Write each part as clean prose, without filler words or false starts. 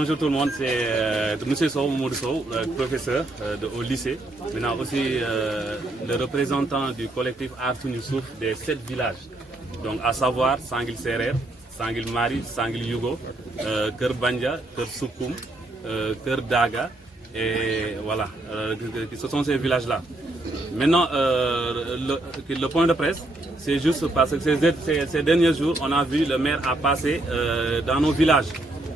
bonjour tout le monde, c'est M. Sow, Mamadou Sow, professeur au lycée. Maintenant aussi le représentant du collectif Artoun Youssouf des 7 villages. Donc à savoir Sangil Serer, Sangil Mari, Sangil Yugo, Keur Bandia, Keur Soukoum, Keur Daga. Et voilà, ce sont ces villages-là. Maintenant, le point de presse, c'est juste parce que ces derniers jours, on a vu le maire a passé dans nos villages.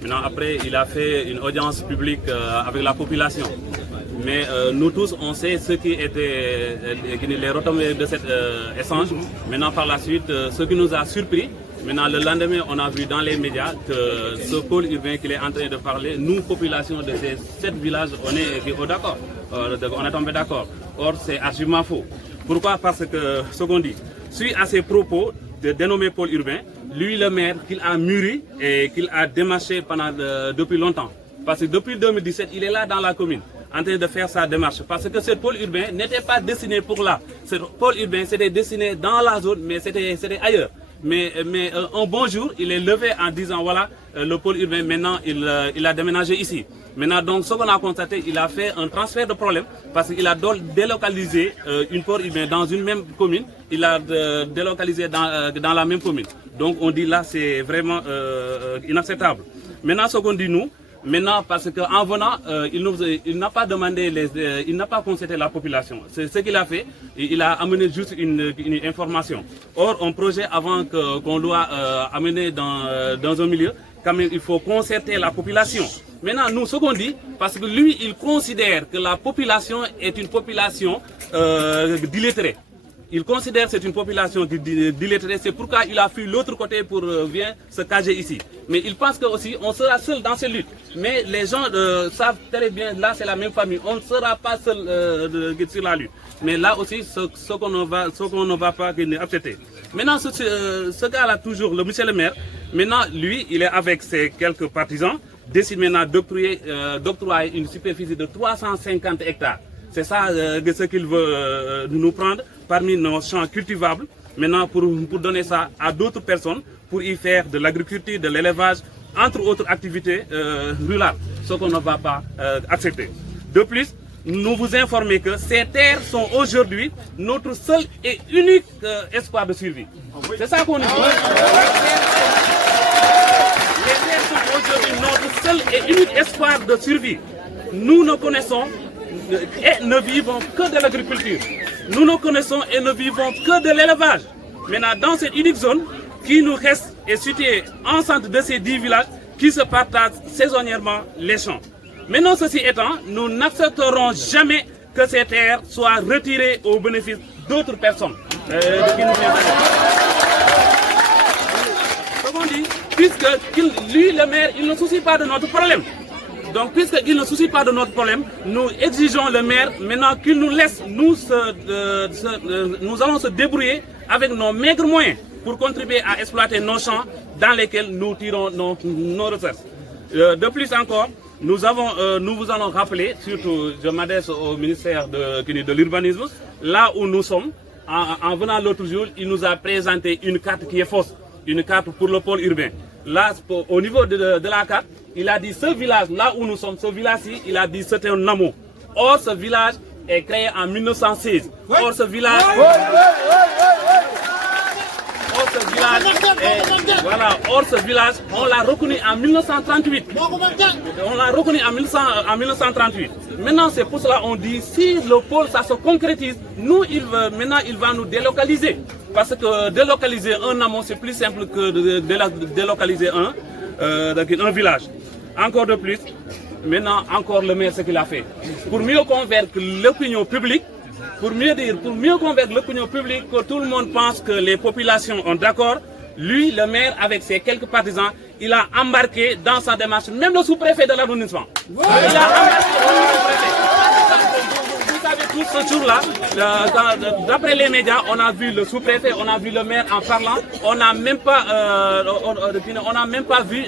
Maintenant, après, il a fait une audience publique avec la population. Mais nous tous, on sait ce qui étaient les retombées de cet échange. Maintenant, par la suite, ce qui nous a surpris, maintenant, le lendemain, on a vu dans les médias que ce pôle urbain qu'il est en train de parler, nous, population de ces 7 villages, on est d'accord. On est tombé d'accord. Or, c'est archivement faux. Pourquoi? Parce que, ce qu'on dit, suite à ces propos de dénommé pôle urbain, lui, le maire, qu'il a mûri et qu'il a démarché depuis longtemps. Parce que depuis 2017, il est là dans la commune, en train de faire sa démarche. Parce que ce pôle urbain n'était pas destiné pour là. Ce pôle urbain, c'était destiné dans la zone, mais c'était ailleurs. Mais un bon jour, il est levé en disant, voilà, le pôle urbain, maintenant, il a déménagé ici. Maintenant, donc, ce qu'on a constaté, il a fait un transfert de problème parce qu'il a délocalisé une pôle urbain dans une même commune. Il a délocalisé dans la même commune. Donc, on dit là, c'est vraiment inacceptable. Maintenant, ce qu'on dit nous, maintenant, parce qu'en venant, il n'a pas demandé, il n'a pas consulté la population. C'est ce qu'il a fait. Il a amené juste une information. Or, un projet avant qu'on doit amener dans un milieu, quand même, il faut concerter la population. Maintenant, nous, ce qu'on dit, parce que lui, il considère que la population est une population d'illettrés. Il considère que c'est une population d'illettrés, c'est pourquoi il a fui l'autre côté pour venir se cacher ici. Mais il pense que aussi on sera seul dans cette lutte. Mais les gens savent très bien, là c'est la même famille, on ne sera pas seul sur la lutte. Mais là aussi, ce qu'on ne va pas accepter. Maintenant, ce gars-là, toujours, le monsieur le maire, maintenant, lui, il est avec ses quelques partisans, décide maintenant d'octroyer une superficie de 350 hectares. C'est ça ce qu'il veut nous prendre parmi nos champs cultivables, maintenant pour donner ça à d'autres personnes, pour y faire de l'agriculture, de l'élevage, entre autres activités rurales, ce qu'on ne va pas accepter. De plus, nous vous informons que ces terres sont aujourd'hui notre seul et unique espoir de survie. C'est ça qu'on dit. Les terres sont aujourd'hui notre seul et unique espoir de survie. Nous ne connaissons et ne vivons que de l'agriculture. Nous ne connaissons et ne vivons que de l'élevage. Maintenant, dans cette unique zone qui nous reste est située en centre de ces 10 villages qui se partagent saisonnièrement les champs. Maintenant, ceci étant, nous n'accepterons jamais que ces terres soient retirées au bénéfice d'autres personnes. Ce qu'on dit, puisque lui, le maire, il ne soucie pas de notre problème. Donc, puisqu'il ne soucie pas de notre problème, nous exigeons le maire maintenant qu'il nous laisse, nous allons se débrouiller avec nos maigres moyens pour contribuer à exploiter nos champs dans lesquels nous tirons nos recherches. De plus encore, nous vous allons rappeler, surtout je m'adresse au ministère de l'Urbanisme, là où nous sommes, en venant l'autre jour, il nous a présenté une carte qui est fausse, une carte pour le pôle urbain. Là, au niveau de la carte, il a dit ce village, là où nous sommes, ce village-ci, il a dit c'était un hameau. Or, ce village est créé en 1916. Or, ce village... Or, ce village, on l'a reconnu en 1938. On l'a reconnu en 1938. Maintenant, c'est pour cela qu'on dit, si le pôle, ça se concrétise, nous, maintenant, il va nous délocaliser. Parce que délocaliser un hameau, c'est plus simple que de délocaliser un village. Encore de plus, maintenant, encore le maire, ce qu'il a fait. Pour mieux convaincre l'opinion publique, pour mieux convaincre l'opinion publique que tout le monde pense que les populations ont d'accord, lui, le maire, avec ses quelques partisans, il a embarqué dans sa démarche, même le sous-préfet de l'arrondissement. Il a embarqué le sous-préfet. Vous savez, tout ce jour-là, d'après les médias, on a vu le sous-préfet, on a vu le maire en parlant, on n'a même pas, vu,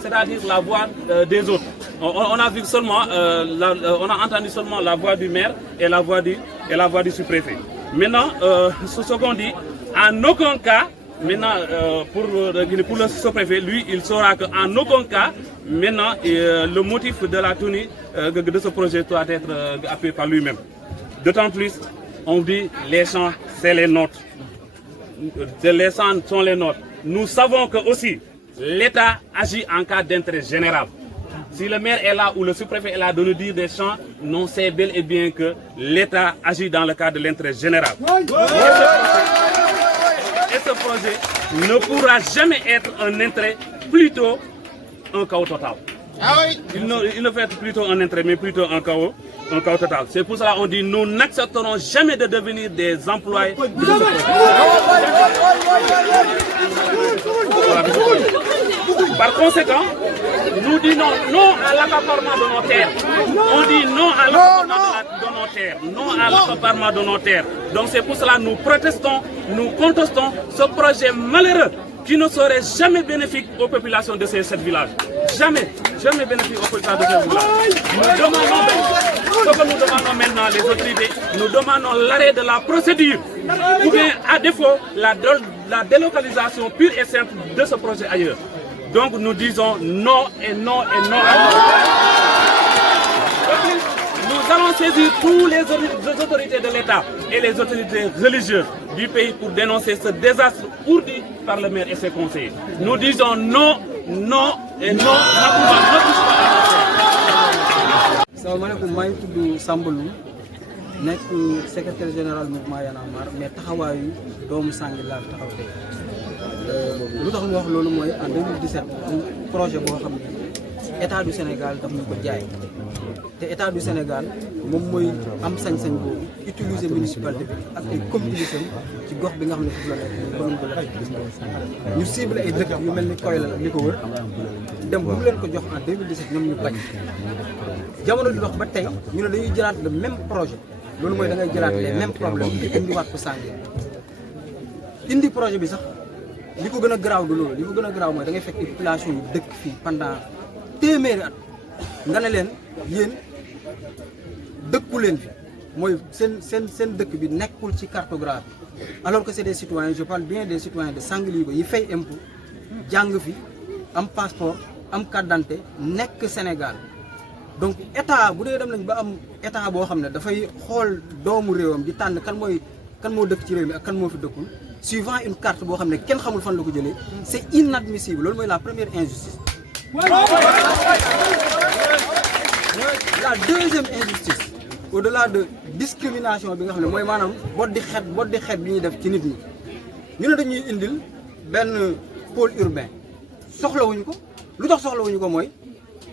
c'est-à-dire la voix des autres. On a vu seulement, on a entendu seulement la voix du maire et la voix du sous-préfet. Maintenant, ce qu'on dit, en aucun cas, maintenant, pour le sous-préfet, lui, il saura qu'en aucun cas, maintenant, le motif de la tenue de ce projet doit être appuyé par lui-même. D'autant plus, on dit les champs, c'est les nôtres. Les champs sont les nôtres. Nous savons que aussi l'État agit en cas d'intérêt général. Si le maire est là ou le sous-préfet est là de nous dire des champs, non, c'est bel et bien que l'État agit dans le cadre de l'intérêt général. Et ce projet ne pourra jamais être un intérêt, plutôt un chaos total. Il ne fait être plutôt un intérêt, mais plutôt un chaos total. C'est pour cela qu'on dit nous n'accepterons jamais de devenir des employés de ce projet. Par conséquent, nous disons non à l'accaparement de nos terres. On dit non à l'accaparement de nos terres. Non à l'accaparement de nos terres. Donc c'est pour cela que nous protestons, nous contestons ce projet malheureux qui ne serait jamais bénéfique aux populations de ces 7 villages. Jamais, jamais bénéfique aux populations de ces villages. Nous demandons, ce que nous demandons maintenant les autorités, nous demandons l'arrêt de la procédure ou bien à défaut la délocalisation pure et simple de ce projet ailleurs. Donc nous disons non et non et non à non. Nous allons saisir tous les autorités de l'État et les autorités religieuses du pays pour dénoncer ce désastre ourdi par le maire et ses conseillers. Nous disons non, non et non. Salaamaaleykum, maa ngi tudd Samba Loum nekk secrétaire général mouvement Y'en a marre mais taxawaayu doomu Sanguil laa taxaw tey lu tax ñu wax loolu mooy en 2017 un projet boo xam ne état du Sénégal daf ñu ko jaay te état du Sénégal moom mooy am sañ-sañ boobu utiliser municipalité bi ak ay complices ci gox bi nga xam ne foofu la nekk commune de Latmingué ñu ciblé ay dëkk yu mel ni Koyla ak li ko wër dem bu leen ko jox en 2017 ñoom ñu bañ jamono di dox ba tey ñu ne dañuy jëlaat le même projet loolu mooy da ngay jëlaat les mêmes problèmes di indiwaat ko Sanguil indi projet bi sax li ko gën a garaaw du loolu li ko gën a garaaw mooy da ngay fekk population yu dëkk fii pendant téeméeri at nga ne leen yéen dëkku leen fi mooy seen dëkk bi nekkul ci cartographie alors que c'est des citoyens je parle bien des citoyens de Sanguil yi fay impôt jàng fi am passeport am carte d'identité nekk Sénégal donc état bu dee dem nañ ba am état boo xam ne dafay xool doomu réewam di tànn kan moo dëkk ci réew mi ak kan moo fi dëkkul suivant une carte boo xam ne kenn xamul fan la ko jëlee c'est inadmissible loolu mooy la première injustice. La deuxième injustice au-delà de discrimination bi nga xam ne mooy maanaam boddi xeet bi ñuy def ci nit ñi ñu ne dañuy indil benn pôle urbain soxlawuñu ko lu tax soxlawuñu ko mooy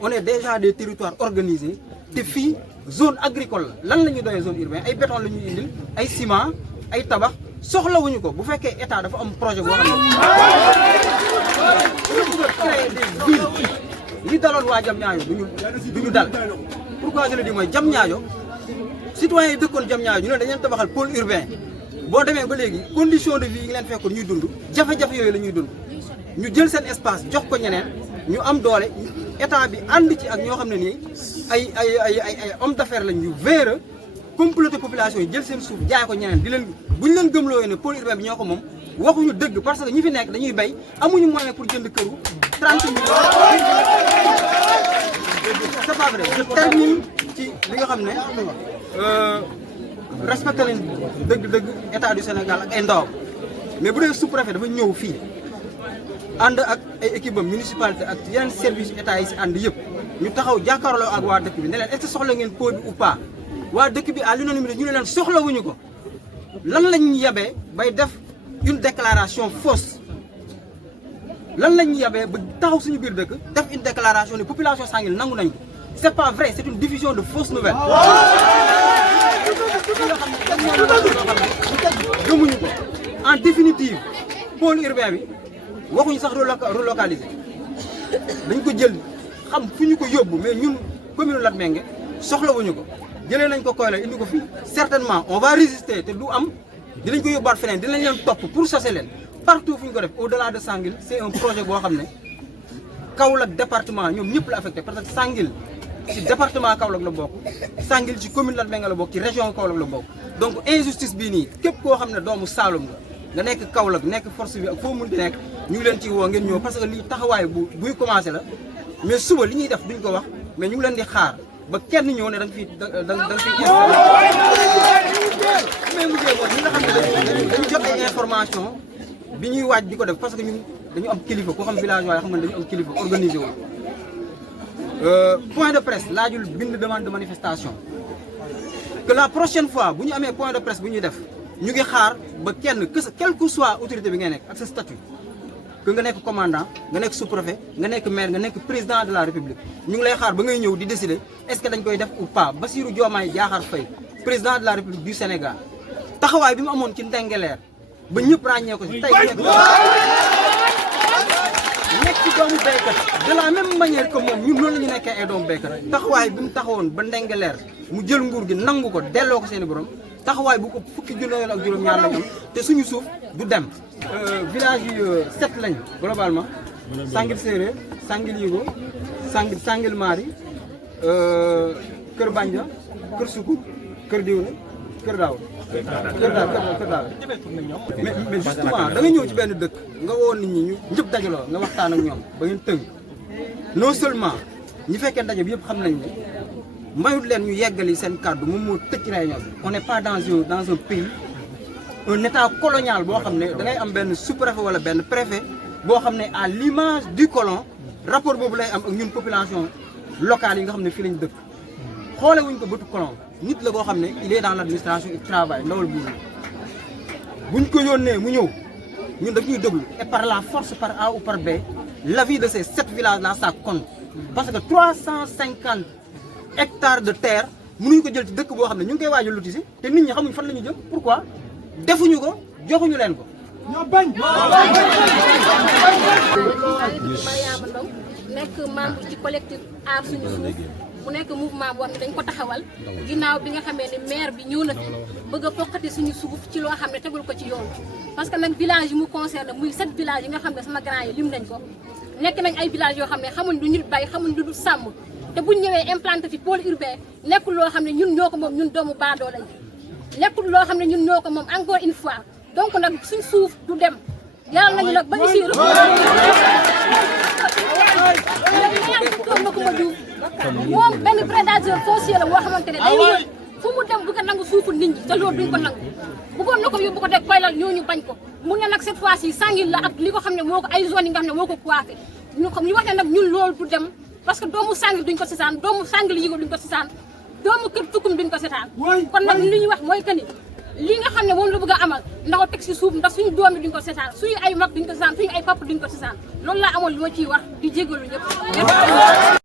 on est déjà des territoires organisés te fii zone agricole la lan la ñuy doyee zone urbaine ay béton la ñuy indil ay ciment ay tabax soxlawuñu ko bu fekkee état dafa am projet boo xam ne créer des villes li daloon waa Diamniadio duñu dal pourquoi je le dis mooy Diamniadio citoyens yi dëkkoon Diamniadio ñu ne dañu leen tabaxal pôle urbain boo demee ba léegi condition de vie yi ngi leen fekkoon ñuy dund jafe-jafe yooyu la ñuy dund ñu jël seen espace jox ko ñeneen ñu am doole état bi ànd ci ak ñoo xam ne nii ay homme d'affaires lañ ñu véreux comploter population yi jël seen suuf jaay ko ñeneen di leen bu ñu leen gëmloo ne pôle urbain bi ñoo ko moom waxuñu dëgg parce que ñi fi nekk dañuy bay amuñu moyen pour jënd këru 30 millions. C'est pas vrai je termine ci li nga xam ne respecté nañ dëgg état du Sénégal ak ay ndawam mais bu dee sous-préfet dafa ñëw fii ànd ak ay équipe municipalité ak yeneen service état yi si ànd yëpp ñu taxaw jàkkaarloo ak waa dëkk bi ne leen est-ce que soxla ngeen pôle bi ou pas waa dëkk bi à l'unanimité ñu ne leen soxlawuñu ko lan lañ yabee bay def une déclaration fausse lan lañ yabee ba taxaw suñu biir dëkk def une déclaration ne population Sanguil nangu nañ ko c'est pas vrai c'est une diffusion de fausses nouvelles. gëmuñu ko en définitive pôle urbain bi waxuñu sax relocalisé dañ ko jël xam fu ñu ko yóbbu mais ñun commune Latmingué soxlawuñu ko jëlee nañ ko Koyla indi ko fii certainement on va résister te du am dinañ ko yóbbaat feneen dinañ leen topp pour chasser leen partout fu ñu ko def au-delà de Sanguil c'est un projet boo xam ne Kaolack département ñoom ñëpp la affecté parce que Sanguil ci département Kaolack la bokk Sanguil ci commune Latmingué la bokk ci région Kaolack la bokk donc injustice bii nii képp koo xam ne doomu Saloum nga nga nekk Kaolack nekk force bi ak foo mënti nekk ñu ngi leen ci woo ngeen ñëw parce que lii taxawaay buy commencé la mais suba li ñuy def duñ ko wax mais ñu ngi leen di xaar ba kenn ñëw ne da nga fi da nga fi mais mujjee moom ñi nga xam ne dañu jot ay information bi ñuy waaj di ko def parce que ñun dañu am kilifa koo xam village waaye xam ne dañu am kilifa organisé wu point de presse laajul bind demande de manifestation que la prochaine fois bu ñu amee point de presse bu ñuy def ñu ngi xaar ba kenn quel que soit autorité bi ngay nekk ak sa statut que nga nekk commandant nga nekk sous-préfet nga nekk maire nga nekk président de la république ñu ngi lay xaar ba ngay ñëw di décider est-ce que dañ koy def ou pas Bassirou Diomaye Diakhar Faye président de la république du Sénégal taxawaay bi mu amoon ci Ndingler ba ñëpp ràññee ko si tey nekk ci doomu béykat de la même manière que moom ñun loolu la ñu nekkee ay doomu béykat taxawaay bi mu taxawoon ba Ndingler mu jël nguur gi nangu ko delloo ko seeni borom taxawaay bu ko fukki junne ak juróom-ñaar lañ am te suñu suuf du dem village yi 7 lañ globalement Sangil Séeréer Sangil Yigo Sangil Mari Kër Banja Kër Sukur Kër Diwle Kër Daaw Kër Daaw mais justement da nga ñëw ci benn dëkk nga woo nit ñi ñu ñëpp dajaloo nga waxtaan ak ñoom ba ngeen tënk non seulement ñi fekkee ndaje bi yëpp xam nañ ne mayut leen ñu yeggali seen kàddu moom moo tëj réunion bi on n'est pas dans un pays un état colonial boo xam ne da ngay am benn sous-préfet wala benn préfet boo xam ne à l'image du colon rapport boobu lay am ak ñun population locale yi nga xam ne fii lañ dëkk xoole wuñ ko bëtu colon nit la boo xam ne il est dans l'administration il travaille ndawal buur buñ ko yónnee mu ñëw ñun daf ñuy déglu et par la force par A ou par B l'avis de ces 7 villages là ça compte parce que 350 hectares de terre mënuñu ko jël ci dëkk boo xam ne ñu ngi koy waaj a lotissé te nit ñi xamuñ fan la ñu jëm pourquoi defuñu ko joxuñu leen ko. ñoo bañ. Mariama Ndaw nekk membre ci collectif aar suñu suuf mu nekk mouvement boo xam ne dañ ko taxawal ginnaaw bi nga xamee ne maire bi ñëw na fi bëgg a foqati suñu suuf ci loo xam ne tegul ko ci yoon parce que nag village yi mu concerne muy 7 villages yi nga xam ne sama grand yi lim nañ ko nekk nañ ay villages yoo xam ne xamuñ lu ñu bay xamuñ lu dul sàmm te buñ ñëwee implanté fi pôle urbain nekkul loo xam ne ñun ñoo ko moom ñun doomu baadoo lañ nekkul loo xam ne ñun ñoo ko moom encore une fois donc nag suñ suuf du dem yàlla nañu nag ba ici moom benn prédateur foncier la boo xamante ne day ñëw fu mu dem bu ko nangu suufu nit ñi te loolu duñ ko nangu bëggoon na ko yóbbu ko teg koylal ñooñu bañ ko mu ne nag cette fois ci Sangil la ak li ko xam ne moo ko ay zones yi nga xam ne moo ko coiffé ñu wax ne nag ñun loolu du dem parce que doomu Sangil duñ ko sisaan doomu Sangil Yigo duñ ko sisaan doomu kër tukkum duñ ko setaan kon nag li ñuy wax mooy que ni li nga xam ne moom la bëgg a amal ndax ko teg si suuf ndax suñu doom yi duñ ko setaan suñu ay mag duñ ko setaan suñu ay papa duñ ko setaan loolu laa amoon li ma ciy wax di jégalu ñëpp